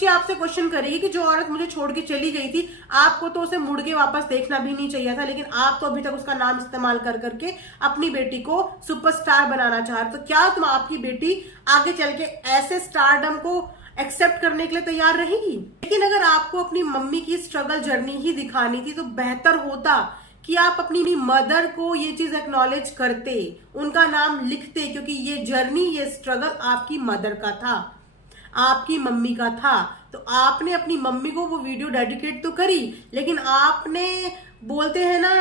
बच्ची आपसे क्वेश्चन करेगी कि जो औरत मुझे छोड़ के चली गई थी, आपको तो उसे मुड़ के वापस देखना भी नहीं चाहिए था, लेकिन आप तो अभी तक उसका नाम इस्तेमाल कर करके अपनी बेटी को सुपरस्टार बनाना चाह रहे। तो क्या तुम आपकी बेटी आगे चल के ऐसे स्टारडम को एक्सेप्ट करने के लिए तैयार रहेगी? लेकिन अगर आपको अपनी मम्मी की स्ट्रगल जर्नी ही दिखानी थी तो बेहतर होता कि आप अपनी मदर को ये चीज एक्नॉलेज करते, उनका नाम लिखते, क्योंकि ये जर्नी, ये स्ट्रगल आपकी मदर का था, आपकी मम्मी का था। तो आपने अपनी मम्मी को वो वीडियो डेडिकेट तो करी, लेकिन आपने, बोलते हैं ना,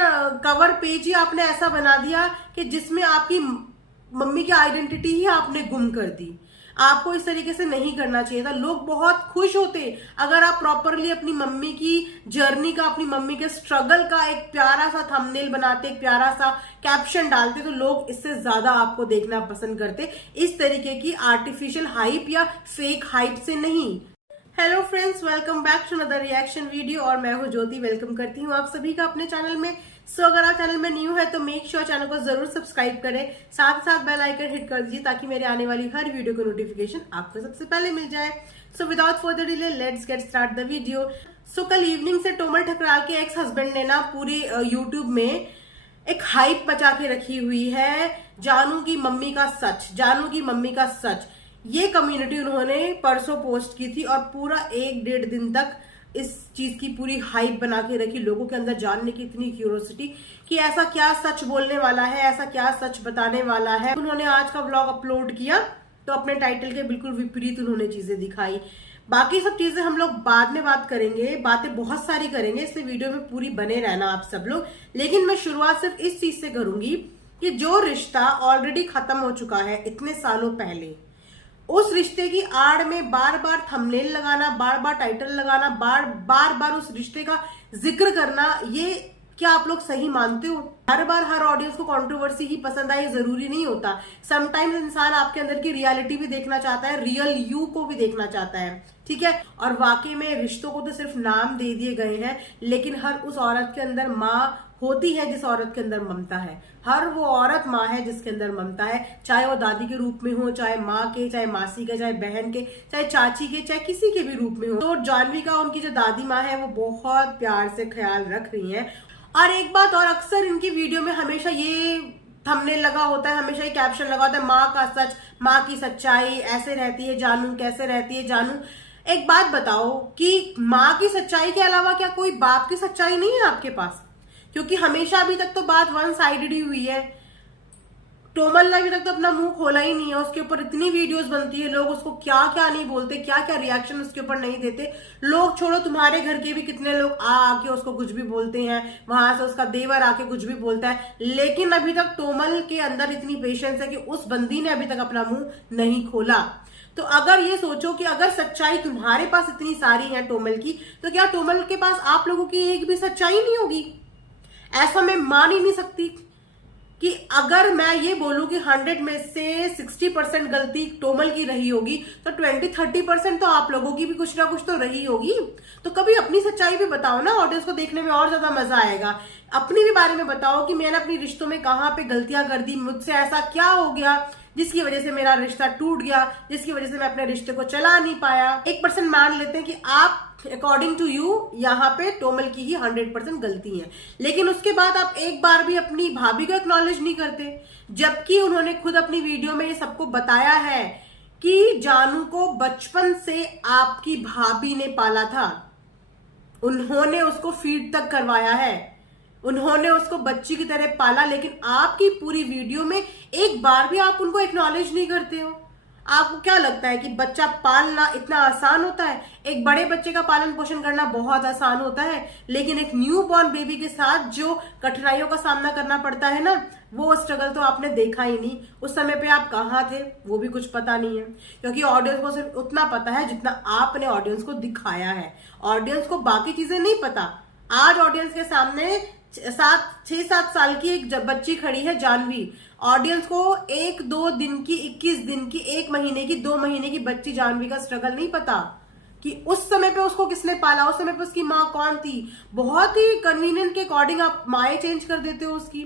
कवर पेज ही आपने ऐसा बना दिया कि जिसमें आपकी मम्मी की आइडेंटिटी ही आपने गुम कर दी। आपको इस तरीके से नहीं करना चाहिए था। लोग बहुत खुश होते अगर आप प्रॉपरली अपनी मम्मी की जर्नी का, अपनी मम्मी के स्ट्रगल का एक प्यारा सा थंबनेल बनाते, एक प्यारा सा कैप्शन डालते, तो लोग इससे ज्यादा आपको देखना पसंद करते, इस तरीके की आर्टिफिशियल हाइप या फेक हाइप से नहीं। Hello friends, welcome back to another reaction video और मैं हूं ज्योति। वेलकम करती हूं आप सभी का अपने चैनल में। अगर आप चैनल में न्यू है तो मेक श्योर चैनल को जरूर सब्सक्राइब करें, साथ साथ बेल आइकन हिट कर दीजिए ताकि मेरे आने वाली हर वीडियो को नोटिफिकेशन आपको सबसे पहले मिल जाए। Without further delay let's get start the video. कल इवनिंग से टोमल ठकराल के एक्स हस्बैंड ने ना पूरे यूट्यूब में एक हाइप मचा के रखी हुई है, जानू की मम्मी का सच, जानू की मम्मी का सच। ये कम्युनिटी उन्होंने परसों पोस्ट की थी और पूरा 1-1.5 दिन तक इस चीज की पूरी हाइप बना के रखी, लोगों के अंदर जानने की इतनी क्यूरियोसिटी कि ऐसा क्या सच बोलने वाला है, ऐसा क्या सच बताने वाला है। उन्होंने आज का व्लॉग अपलोड किया तो अपने टाइटल के बिल्कुल विपरीत उन्होंने चीजें दिखाई। बाकी सब चीजें हम लोग बाद में बात करेंगे, बातें बहुत सारी करेंगे, इसलिए वीडियो में पूरी बने रहना आप सब लोग। लेकिन मैं शुरुआत सिर्फ इस चीज से करूंगी कि जो रिश्ता ऑलरेडी खत्म हो चुका है इतने सालों पहले, उस रिश्ते की आड़ में बार बार थंबनेल लगाना, बार बार टाइटल लगाना, बार बार उस रिश्ते का जिक्र करना, ये क्या आप लोग सही मानते हो? हर बार हर ऑडियंस को कंट्रोवर्सी ही पसंद आए जरूरी नहीं होता। समटाइम्स इंसान आपके अंदर की रियलिटी भी देखना चाहता है, रियल यू को भी देखना चाहता है, ठीक है। और वाकई में रिश्तों को तो सिर्फ नाम दे दिए गए हैं, लेकिन हर उस औरत के अंदर माँ होती है जिस औरत के अंदर ममता है। हर वो औरत माँ है जिसके अंदर ममता है, चाहे वो दादी के रूप में हो, चाहे माँ के, चाहे मासी के, चाहे बहन के, चाहे चाची के, चाहे किसी के भी रूप में हो। तो जानवी का, उनकी जो दादी माँ है, वो बहुत प्यार से ख्याल रख रही है। और एक बात और, अक्सर इनकी वीडियो में हमेशा ये थंबनेल लगा होता है, हमेशा ये कैप्शन लगा होता है, माँ का सच, माँ की सच्चाई, ऐसे रहती है जानू, कैसे रहती है जानू। एक बात बताओ कि माँ की सच्चाई के अलावा क्या कोई बाप की सच्चाई नहीं है आपके पास? क्योंकि हमेशा अभी तक तो बात वन साइडेड ही हुई है। टोमल ने अभी तक तो अपना मुंह खोला ही नहीं है, उसके ऊपर इतनी वीडियोस बनती है, लोग उसको क्या क्या नहीं बोलते, क्या क्या रिएक्शन उसके ऊपर नहीं देते। लोग छोड़ो, तुम्हारे घर के भी कितने लोग आके उसको कुछ भी बोलते हैं, वहां से उसका देवर आके कुछ भी बोलता है, लेकिन अभी तक टोमल के अंदर इतनी पेशेंस है कि उस बंदी ने अभी तक अपना मुंह नहीं खोला। तो अगर ये सोचो कि अगर सच्चाई तुम्हारे पास इतनी सारी है टोमल की, तो क्या टोमल के पास आप लोगों की एक भी सच्चाई नहीं होगी? ऐसा मैं मान ही नहीं सकती कि अगर मैं ये बोलूं कि 100 में से 60% गलती टोमल की रही होगी तो 20-30% तो आप लोगों की भी कुछ ना कुछ तो रही होगी। तो कभी अपनी सच्चाई भी बताओ ना, ऑडियंस को देखने में और ज्यादा मजा आएगा। अपनी भी बारे में बताओ कि मैंने अपनी रिश्तों में कहां पे गलतियां कर दी, मुझसे ऐसा क्या हो गया जिसकी वजह से मेरा रिश्ता टूट गया, जिसकी वजह से मैं अपने रिश्ते को चला नहीं पाया। 1% मान लेते हैं कि आप अकॉर्डिंग टू यू यहाँ पे टोमल की ही 100% गलती है, लेकिन उसके बाद आप एक बार भी अपनी भाभी को एक्नॉलेज नहीं करते, जबकि उन्होंने खुद अपनी वीडियो में ये सबको बताया है कि जानू को बचपन से आपकी भाभी ने पाला था, उन्होंने उसको फीड तक करवाया है, उन्होंने उसको बच्ची की तरह पाला, लेकिन आपकी पूरी वीडियो में एक बार भी आप उनको एक्नॉलेज नहीं करते हो। आपको क्या लगता है कि बच्चा पालना इतना आसान होता है? एक बड़े बच्चे का पालन पोषण करना बहुत आसान होता है, लेकिन एक न्यू बॉर्न बेबी के साथ जो कठिनाइयों का सामना करना पड़ता है ना, वो स्ट्रगल तो आपने देखा ही नहीं। उस समय पे आप कहाँ थे वो भी कुछ पता नहीं है, क्योंकि ऑडियंस को सिर्फ उतना पता है जितना आपने ऑडियंस को दिखाया है। ऑडियंस को बाकी चीजें नहीं पता। आज ऑडियंस के सामने 6-7 साल की एक बच्ची खड़ी है जानवी, ऑडियंस को 1-2 दिन की, 21 दिन की, 1 महीने की, 2 महीने की बच्ची जानवी का स्ट्रगल नहीं पता कि उस समय पे उसको किसने पाला, उस समय पे उसकी माँ कौन थी। बहुत ही कन्वीनियंट के अकॉर्डिंग आप माएँ चेंज कर देते हो उसकी,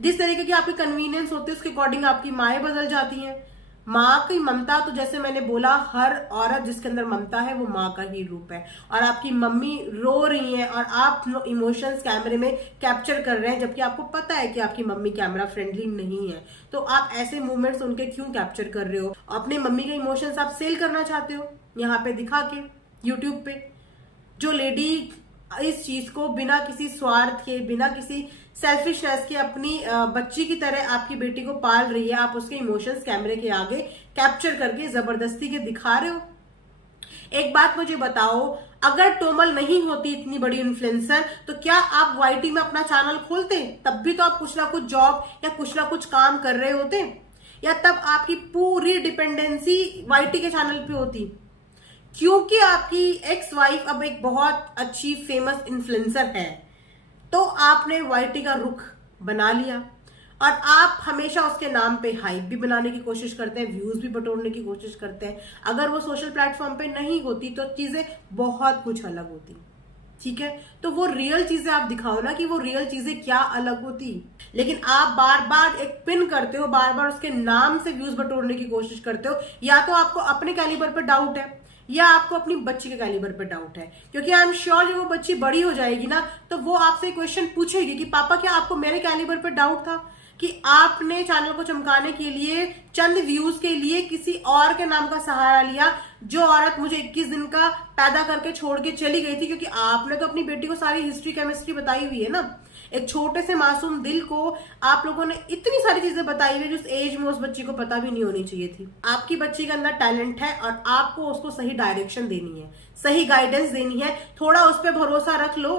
जिस तरीके की आपकी कन्वीनियंस होती है उसके अकॉर्डिंग आपकी माएँ बदल जाती हैं। माँ की ममता तो जैसे मैंने बोला, हर औरत जिसके अंदर ममता है वो माँ का ही रूप है। और आपकी मम्मी रो रही हैं और आप इमोशंस कैमरे में कैप्चर कर रहे हैं, जबकि आपको पता है कि आपकी मम्मी कैमरा फ्रेंडली नहीं है, तो आप ऐसे मूवमेंट्स उनके क्यों कैप्चर कर रहे हो? अपने मम्मी के इमोशंस आप सेल करना चाहते हो यहाँ पे दिखा के, यूट्यूब पे। जो लेडी इस चीज को बिना किसी स्वार्थ के, बिना किसी सेल्फिशनेस के अपनी बच्ची की तरह आपकी बेटी को पाल रही है, आप उसके इमोशंस कैमरे के आगे कैप्चर करके जबरदस्ती के दिखा रहे हो। एक बात मुझे बताओ, अगर टोमल नहीं होती इतनी बड़ी इन्फ्लुएंसर, तो क्या आप वाईटी में अपना चैनल खोलते? तब भी तो आप कुछ ना कुछ जॉब या कुछ ना कुछ काम कर रहे होते, या तब आपकी पूरी डिपेंडेंसी वाईटी के चैनल पे होती? क्योंकि आपकी एक्स वाइफ अब एक बहुत अच्छी फेमस इन्फ्लुएंसर है, तो आपने वाईटी का रुख बना लिया और आप हमेशा उसके नाम पे हाइप भी बनाने की कोशिश करते हैं, व्यूज भी बटोरने की कोशिश करते हैं। अगर वो सोशल प्लेटफॉर्म पे नहीं होती तो चीजें बहुत कुछ अलग होती, ठीक है? तो वो रियल चीजें आप दिखाओ ना कि वो रियल चीजें क्या अलग होती। लेकिन आप बार बार एक पिन करते हो, बार बार उसके नाम से व्यूज बटोरने की कोशिश करते हो। या तो आपको अपने कैलिबर पर डाउट है, या आपको अपनी बच्ची के कैलिबर पर डाउट है, क्योंकि आई एम श्योर जब वो बच्ची बड़ी हो जाएगी ना, तो वो आपसे क्वेश्चन पूछेगी कि पापा क्या आपको मेरे कैलिबर पर डाउट था कि आपने चैनल को चमकाने के लिए, चंद व्यूज के लिए किसी और के नाम का सहारा लिया, जो औरत मुझे 21 दिन का पैदा करके छोड़ के चली गई थी? क्योंकि आपने तो अपनी बेटी को सारी हिस्ट्री केमिस्ट्री बताई हुई है ना। एक छोटे से मासूम दिल को आप लोगों ने इतनी सारी चीजें बताई हुई जिस एज में उस बच्ची को पता भी नहीं होनी चाहिए थी। आपकी बच्ची के अंदर टैलेंट है और आपको उसको सही डायरेक्शन देनी है, सही गाइडेंस देनी है। थोड़ा उस पर भरोसा रख लो,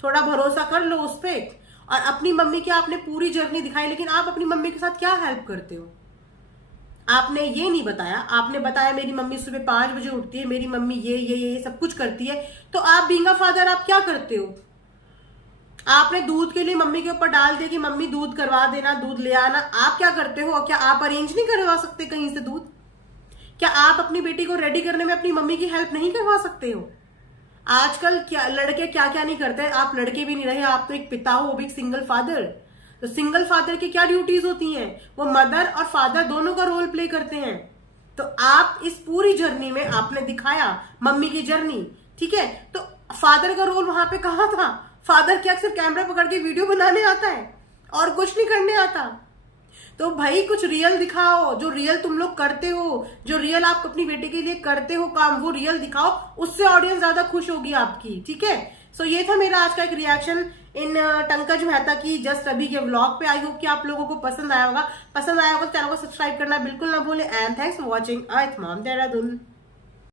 थोड़ा भरोसा कर लो उस पर। और अपनी मम्मी की आपने पूरी जर्नी दिखाई, लेकिन आप अपनी मम्मी के साथ क्या हेल्प करते हो? आपने ये नहीं बताया। आपने बताया मेरी मम्मी सुबह 5 बजे उठती है, मेरी मम्मी ये सब कुछ करती है। तो आप बीइंग अ फादर आप क्या करते हो? आपने दूध के लिए मम्मी के ऊपर डाल दिया कि मम्मी दूध करवा देना, दूध ले आना। आप क्या करते हो? क्या आप अरेंज नहीं करवा सकते कहीं से दूध? क्या आप अपनी बेटी को रेडी करने में अपनी मम्मी की हेल्प नहीं करवा सकते हो? आजकल क्या लड़के क्या क्या नहीं करते हैं। आप लड़के भी नहीं रहे, आप तो एक पिता हो, वो भी एक सिंगल फादर। तो सिंगल फादर की क्या ड्यूटीज होती हैं? वो मदर और फादर दोनों का रोल प्ले करते हैं। तो आप इस पूरी जर्नी में आपने दिखाया मम्मी की जर्नी, ठीक है? तो फादर का रोल वहां पे कहां था? फादर क्या सिर्फ कैमरा पकड़ के वीडियो बनाने आता है और कुछ नहीं करने आता? तो भाई कुछ रियल दिखाओ, जो रियल तुम लोग करते हो, जो रियल आप अपनी बेटी के लिए करते हो काम, वो रियल दिखाओ। उससे ऑडियंस ज्यादा खुश होगी आपकी, ठीक है? सो ये था मेरा आज का एक रिएक्शन इन पंकज मेहता की जस्ट अभी के व्लॉग पे। आई होप कि आप लोगों को पसंद आया होगा। पसंद आया होगा तो चैनल को सब्सक्राइब करना बिल्कुल ना भूलें। And thanks for watching. It's mom Dehradun.